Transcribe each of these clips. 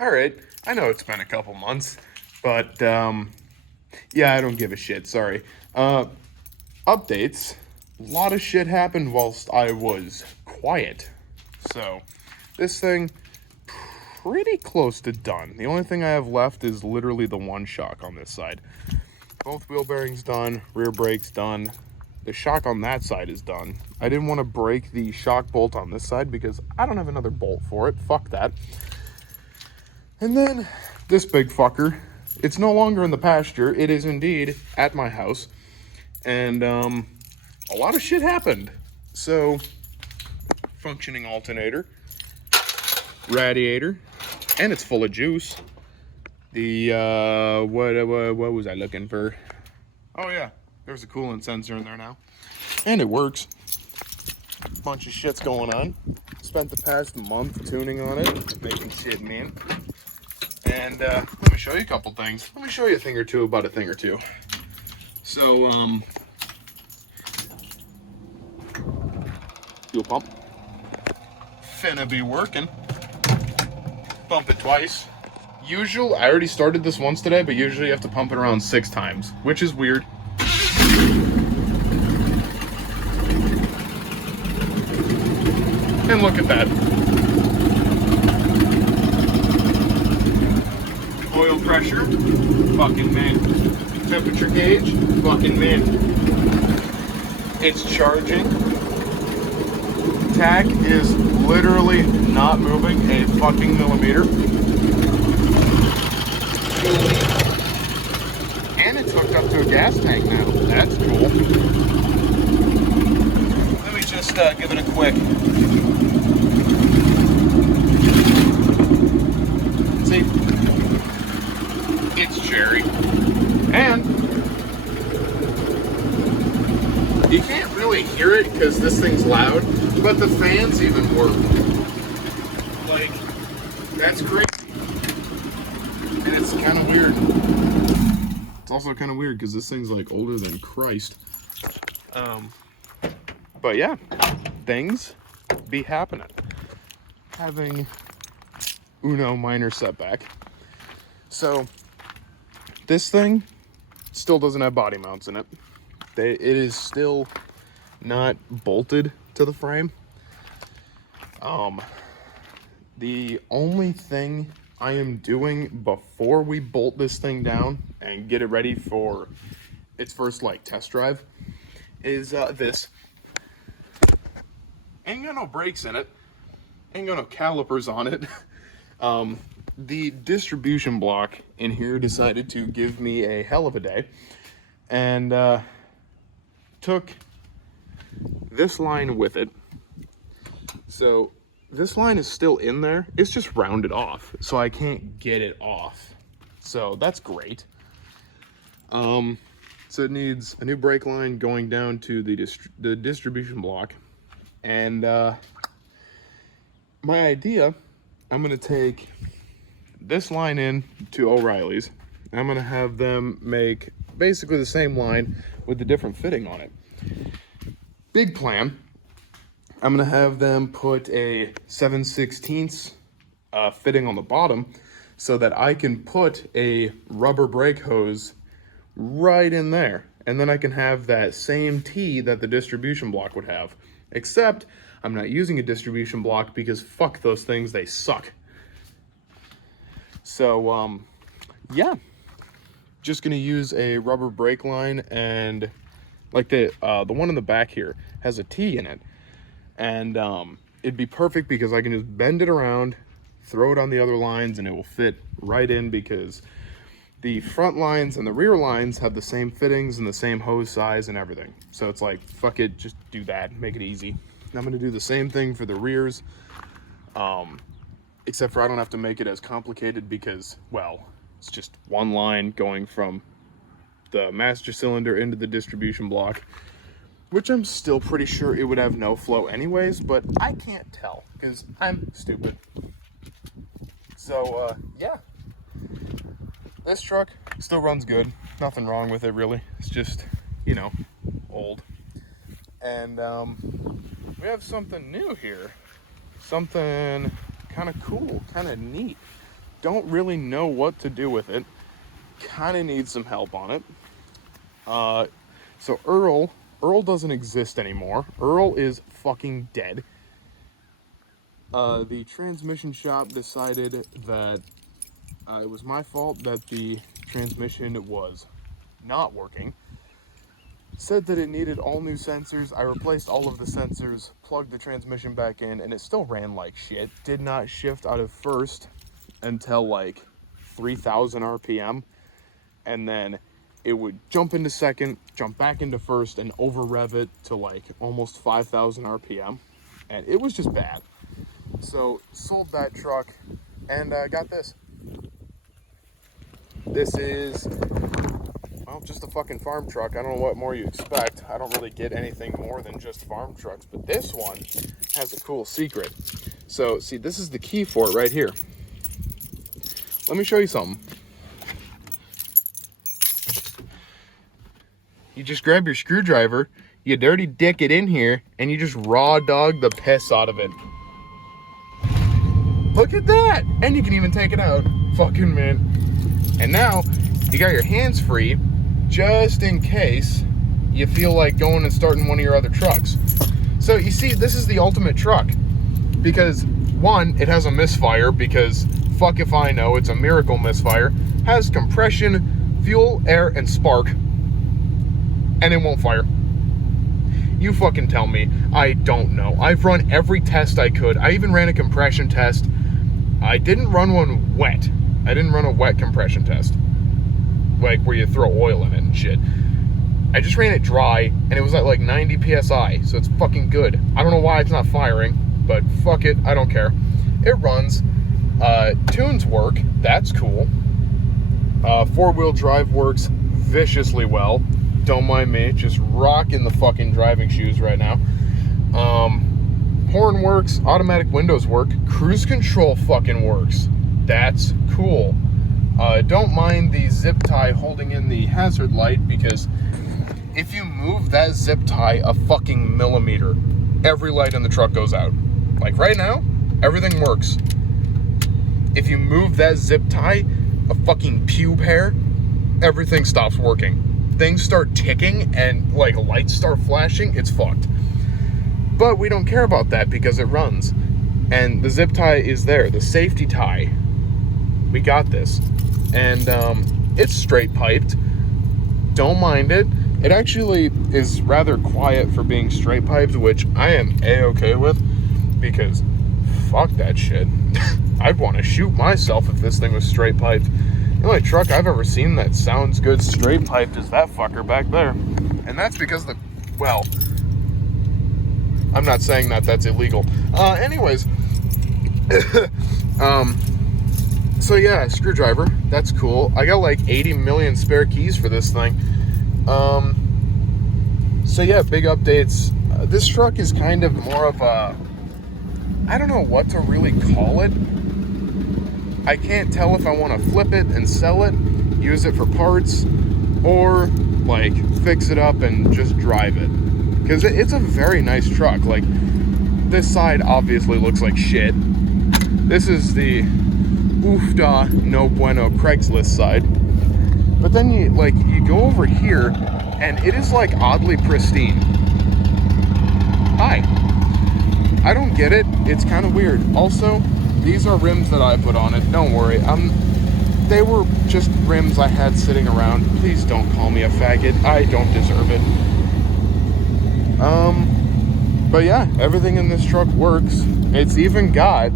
All right, I know it's been a couple months, but yeah, I don't give a shit. Sorry. Uh, Updates. A lot of shit happened whilst I was quiet. So, this thing pretty close to done. The only thing I have left is literally the one shock on this side. Both wheel bearings done, rear brakes done. The shock on that side is done. I didn't want to break the shock bolt on this side because I don't have another bolt for it. Fuck that. And then this big fucker, it's no longer in the pasture. It is indeed at my house. And a lot of shit happened. So, functioning alternator, radiator, and it's full of juice. The, what was I looking for? Oh yeah, there's a coolant sensor in there now. And it works. Bunch of shit's going on. Spent the past month tuning on it, making shit mean. And let me show you a couple things. Let me show you a thing or two about a thing or two. So, fuel pump. Finna be working. Pump it twice. Usual, I already started this once today, but usually you have to pump it around 6 times, which is weird. And look at that. Oil pressure, fucking man. Temperature gauge, fucking man. It's charging. Tach is literally not moving a fucking millimeter. And it's hooked up to a gas tank now. That's cool. Let me just give it a quick. See? It's cherry. And you can't really hear it because this thing's loud, but the fans even work. Like, that's crazy. And it's kind of weird. It's also kind of weird because this thing's like older than Christ. But yeah, things be happening. Having uno minor setback. So this thing still doesn't have body mounts in it. It is still not bolted to the frame. The only thing I am doing before we bolt this thing down and get it ready for its first like test drive is this. Ain't got no brakes in it. Ain't got no calipers on it. The distribution block in here decided to give me a hell of a day and took this line with it. So this line is still in there. It's just rounded off, so I can't get it off. So that's great. So it needs a new brake line going down to the distribution block. And my idea, I'm gonna take this line in to O'Reilly's. I'm gonna have them make basically the same line with the different fitting on it. Big plan. I'm gonna have them put a 7/16 fitting on the bottom so that I can put a rubber brake hose right in there. And then I can have that same T that the distribution block would have. Except I'm not using a distribution block because fuck those things, they suck. So, yeah. Just gonna use a rubber brake line, and like the one in the back here has a T in it. And it'd be perfect because I can just bend it around, throw it on the other lines, and it will fit right in because the front lines and the rear lines have the same fittings and the same hose size and everything. So it's like, fuck it, just do that, make it easy. And I'm gonna do the same thing for the rears, except for I don't have to make it as complicated because, well, it's just one line going from the master cylinder into the distribution block, which I'm still pretty sure it would have no flow anyways, but I can't tell because I'm stupid. So, yeah. This truck still runs good. Nothing wrong with it, really. It's just, you know, old. And we have something new here. Something kind of cool, kind of neat. don't really know what to do with it. Kind of need some help on it. So Earl doesn't exist anymore. Earl is fucking dead. The transmission shop decided that it was my fault that the transmission was not working. Said that it needed all new sensors. I replaced all of the sensors, plugged the transmission back in, and it still ran like shit. Did not shift out of first until like 3,000 RPM, and then it would jump into second, jump back into first, and over rev it to like almost 5,000 RPM, and it was just bad. So sold that truck and got this. This is, well, just a fucking farm truck. I don't know what more you expect. I don't really get anything more than just farm trucks, but this one has a cool secret. So see, this is the key for it right here. Let me show you something. You just grab your screwdriver, you dirty dick it in here, and you just raw dog the piss out of it. Look at that! And you can even take it out. Fucking man. And now, you got your hands free, just in case you feel like going and starting one of your other trucks. So you see, this is the ultimate truck. Because, one, it has a misfire, because fuck if I know, it's a miracle misfire. Has compression, fuel, air, and spark. And it won't fire. You fucking tell me. I don't know. I've run every test I could. I even ran a compression test. I didn't run one wet. I didn't run a wet compression test. Like where you throw oil in it and shit. I just ran it dry and it was at like 90 PSI. So it's fucking good. I don't know why it's not firing, but fuck it. I don't care. It runs. Tunes work. That's cool. Four-wheel drive works viciously well. Don't mind me, just rocking the fucking driving shoes right now. Horn works, automatic windows work, cruise control fucking works. That's cool. Don't mind the zip tie holding in the hazard light, because if you move that zip tie a fucking millimeter, every light in the truck goes out. Like right now, everything works. If you move that zip tie a fucking pube hair, everything stops working. Things start ticking and like lights start flashing, it's fucked. But we don't care about that because it runs. And the zip tie is there, the safety tie. We got this. And it's straight piped. Don't mind it. It actually is rather quiet for being straight piped, which I am A-okay with, because fuck that shit. I'd want to shoot myself if this thing was straight piped. The only truck I've ever seen that sounds good straight piped is that fucker back there. And that's because well, I'm not saying that that's illegal. Anyways, so yeah, screwdriver, that's cool. I got like 80 million spare keys for this thing. So yeah, big updates. This truck is kind of more of a, I don't know what to really call it. I can't tell if I want to flip it and sell it, use it for parts, or like fix it up and just drive it. Because it's a very nice truck. Like, this side obviously looks like shit. This is the oofda no bueno Craigslist side. But then you go over here and it is like oddly pristine. Hi. I don't get it. It's kind of weird. Also, these are rims that I put on it. Don't worry. They were just rims I had sitting around. Please don't call me a faggot. I don't deserve it. But yeah, everything in this truck works. It's even got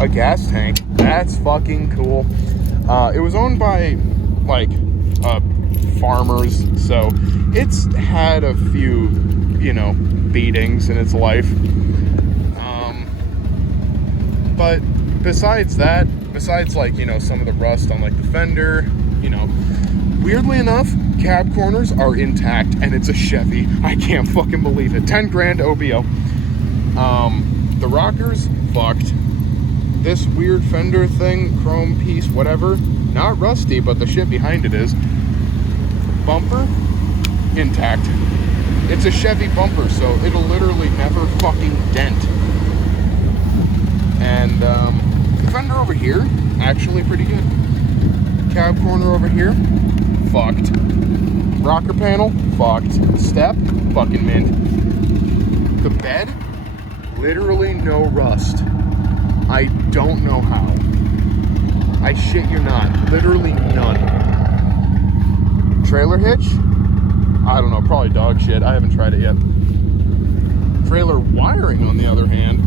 a gas tank. That's fucking cool. It was owned by farmers, so it's had a few, beatings in its life. But besides that, some of the rust on like the fender, weirdly enough, cab corners are intact and it's a Chevy. I can't fucking believe it. 10 grand OBO. The rockers, fucked. This weird fender thing, chrome piece, whatever, not rusty, but the shit behind it is. Bumper, intact. It's a Chevy bumper, so it'll literally never fucking dent. And the fender over here, actually pretty good. Cab corner over here, fucked. Rocker panel, fucked. Step, fucking mint. The bed, literally no rust. I don't know how. I shit you not, literally none. Trailer hitch, I don't know, probably dog shit. I haven't tried it yet. Trailer wiring, on the other hand,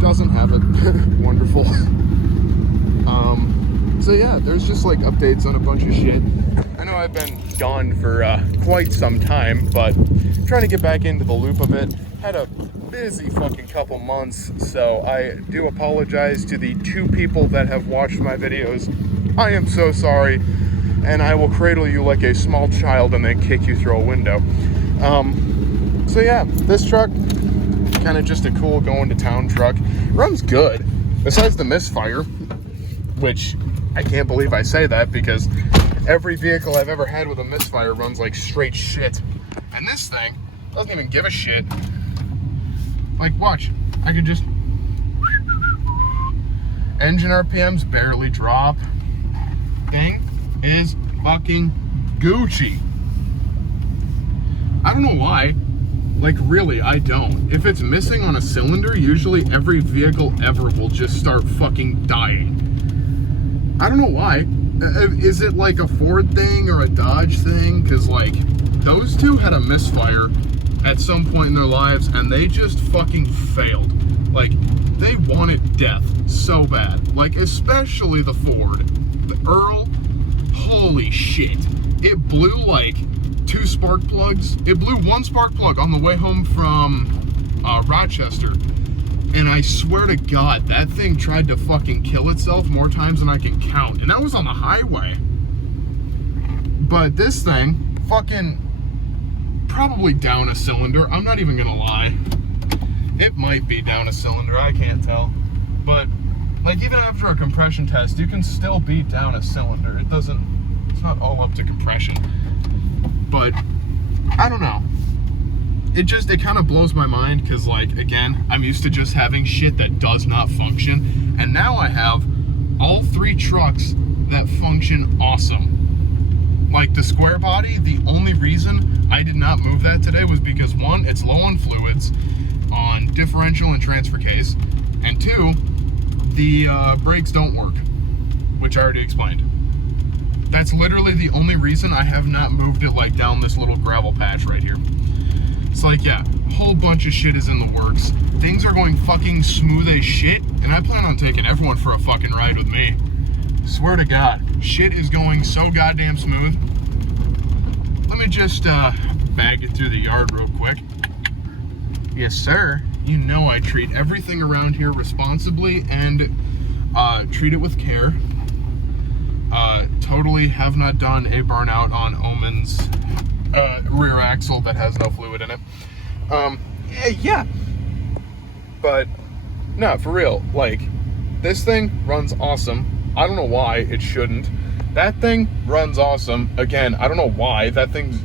doesn't have it. Wonderful. So yeah, there's just like updates on a bunch of shit. I know I've been gone for quite some time, but trying to get back into the loop of it. Had a busy fucking couple months, so I do apologize to the 2 people that have watched my videos. I am so sorry, and I will cradle you like a small child and then kick you through a window. So yeah, this truck, kind of just a cool going to town truck. Runs good, besides the misfire, which I can't believe I say that because every vehicle I've ever had with a misfire runs like straight shit. And this thing doesn't even give a shit. Like, watch, I could just... Engine RPMs barely drop. Thing is fucking Gucci. I don't know why. Like, really, I don't. If it's missing on a cylinder, usually every vehicle ever will just start fucking dying. I don't know why. Is it like a Ford thing or a Dodge thing? Because, like, those two had a misfire at some point in their lives, and they just fucking failed. Like, they wanted death so bad. Like, especially the Ford. The Earl, holy shit. It blew, like, 2 spark plugs. It blew 1 spark plug on the way home from Rochester. And I swear to God, that thing tried to fucking kill itself more times than I can count. And that was on the highway. But this thing, fucking probably down a cylinder. I'm not even gonna lie. It might be down a cylinder, I can't tell. But, like, even after a compression test, you can still be down a cylinder. It's not all up to compression. But, I don't know. It kind of blows my mind because, like, again, I'm used to just having shit that does not function. And now I have all 3 trucks that function awesome. Like the square body, the only reason I did not move that today was because 1, it's low on fluids on differential and transfer case. And 2, the brakes don't work, which I already explained. That's literally the only reason I have not moved it, like, down this little gravel patch right here. It's like, yeah, a whole bunch of shit is in the works. Things are going fucking smooth as shit, and I plan on taking everyone for a fucking ride with me. Swear to God, shit is going so goddamn smooth. Let me just bag it through the yard real quick. Yes, sir. You know I treat everything around here responsibly and treat it with care. Totally have not done a burnout on Omen's rear axle that has no fluid in it. Yeah. But, no, for real, like, this thing runs awesome. I don't know why it shouldn't. That thing runs awesome. Again, I don't know why. That thing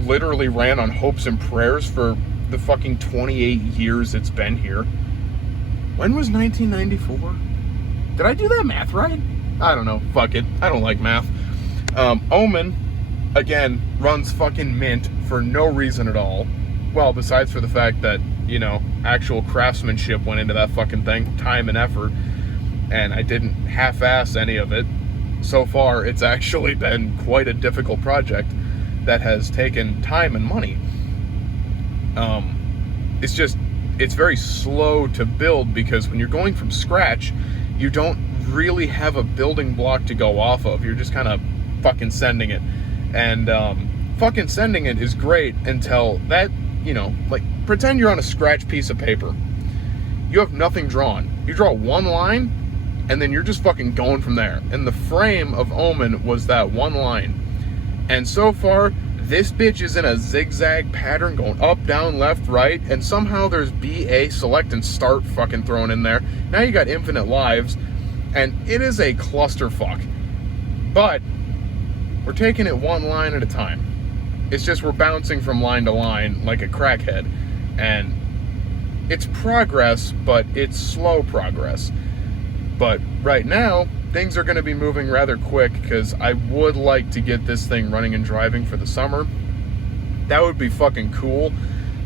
literally ran on hopes and prayers for the fucking 28 years it's been here. When was 1994? Did I do that math right? I don't know. Fuck it. I don't like math. Omen, again, runs fucking mint for no reason at all. Well, besides for the fact that, you know, actual craftsmanship went into that fucking thing, time and effort, and I didn't half-ass any of it. So far, it's actually been quite a difficult project that has taken time and money. It's very slow to build because when you're going from scratch, you don't really have a building block to go off of. You're just kind of fucking sending it. And fucking sending it is great until that, you know, like, pretend you're on a scratch piece of paper. You have nothing drawn. You draw one line, and then you're just fucking going from there. And the frame of Omen was that one line. And so far, this bitch is in a zigzag pattern going up, down, left, right, and somehow there's BA, select, and start fucking thrown in there. Now you got infinite lives, and it is a clusterfuck. But we're taking it one line at a time. It's just we're bouncing from line to line like a crackhead. And it's progress, but it's slow progress. But right now, things are going to be moving rather quick because I would like to get this thing running and driving for the summer. That would be fucking cool,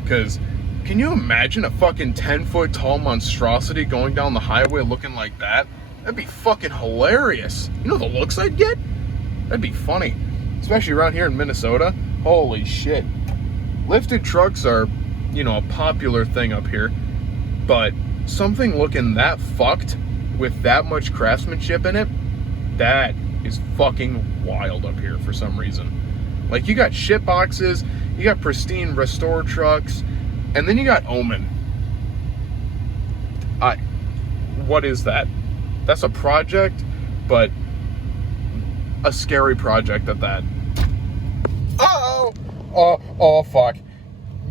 because can you imagine a fucking 10-foot tall monstrosity going down the highway looking like that? That'd be fucking hilarious. You know the looks I'd get? That'd be funny. Especially around here in Minnesota. Holy shit. Lifted trucks are, you know, a popular thing up here. But something looking that fucked with that much craftsmanship in it, that is fucking wild up here for some reason. Like, you got shit boxes, you got pristine restore trucks, and then you got Omen. What is that? That's a project, but a scary project at that. Uh-oh! Oh, fuck.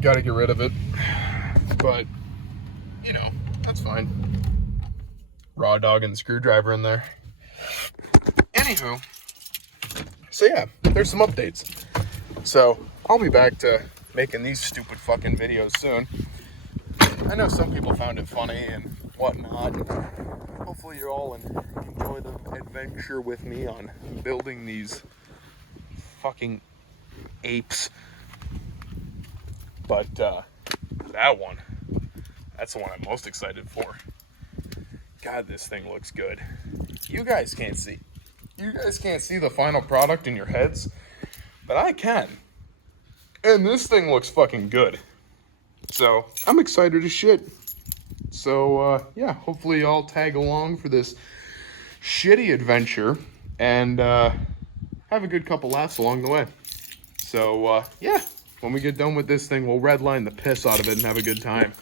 Gotta get rid of it. But, you know, that's fine. Raw dog and screwdriver in there. Anywho, so yeah, there's some updates. So, I'll be back to making these stupid fucking videos soon. I know some people found it funny and whatnot. Hopefully you all enjoy the adventure with me on building these fucking apes. But that one, that's the one I'm most excited for. God, this thing looks good. You guys can't see the final product in your heads, but I can. And this thing looks fucking good. So, I'm excited as shit. So, yeah, hopefully y'all tag along for this shitty adventure and have a good couple laughs along the way. So, yeah, when we get done with this thing, we'll redline the piss out of it and have a good time.